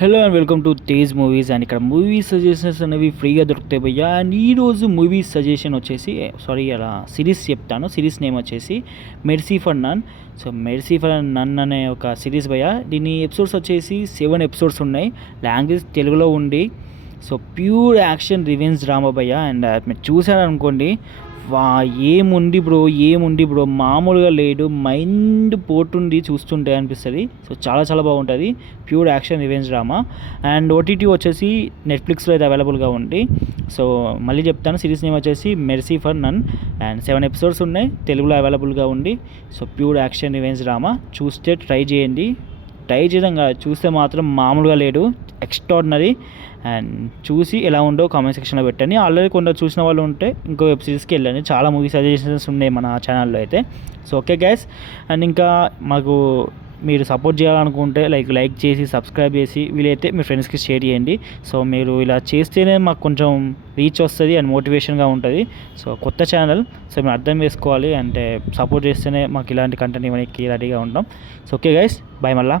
Hello and welcome to Tej movies. And ఇక్కడ movie suggestions అనేవి ఫ్రీగా దొరుకుతాయి భయ్యా. అండ్ ఈరోజు మూవీ సజెషన్ వచ్చేసి అలా సిరీస్ చెప్తాను. సిరీస్ నేమ్ వచ్చేసి mercy for none. So mercy for none అనే ఒక సిరీస్ భయ్యా. దీని ఎపిసోడ్స్ వచ్చేసి 7 ఎపిసోడ్స్ ఉన్నాయి. లాంగ్వేజ్ తెలుగులో ఉండి so pure action revenge drama భయ్యా. అండ్ మీరు చూసారనుకోండి, ఏముంది బ్రో మామూలుగా లేడు. మైండ్ పోటుండి చూస్తుంటే అనిపిస్తుంది. సో చాలా చాలా బాగుంటుంది. Pure action revenge drama. And OTT వచ్చేసి నెట్ఫ్లిక్స్లో అయితే అవైలబుల్గా ఉంది. సో మళ్ళీ చెప్తాను, సిరీస్ నేమ్ వచ్చేసి mercy for none. And 7 episodes ఉన్నాయి, తెలుగులో అవైలబుల్గా ఉంది. So pure action revenge drama. చూస్తే ట్రై చేయండి. ట్రై చేయడం కాదు, చూస్తే మాత్రం మామూలుగా లేడు, ఎక్స్ట్రాడినరీ. అండ్ చూసి ఎలా ఉండో కామెంట్ సెక్షన్లో పెట్టండి. ఆల్రెడీ కొందరు చూసిన వాళ్ళు ఉంటే ఇంకో వెబ్ సిరీస్కి వెళ్ళండి. చాలా మూవీ సజెషన్స్ ఉన్నాయి మన ఛానల్లో అయితే. So okay guys. అండ్ ఇంకా మాకు మీరు సపోర్ట్ చేయాలనుకుంటే లైక్ చేసి సబ్స్క్రైబ్ చేసి వీలైతే మీ ఫ్రెండ్స్కి షేర్ చేయండి. సో మీరు ఇలా చేస్తేనే మాకు కొంచెం రీచ్ వస్తుంది అండ్ మోటివేషన్గా ఉంటుంది. సో కొత్త ఛానల్, సో మీరు అర్థం చేసుకోవాలి. అంటే సపోర్ట్ చేస్తేనే మాకు ఇలాంటి కంటెంట్ ఇవ్వడానికి రెడీగా ఉంటాం. So okay guys, bye. మళ్ళీ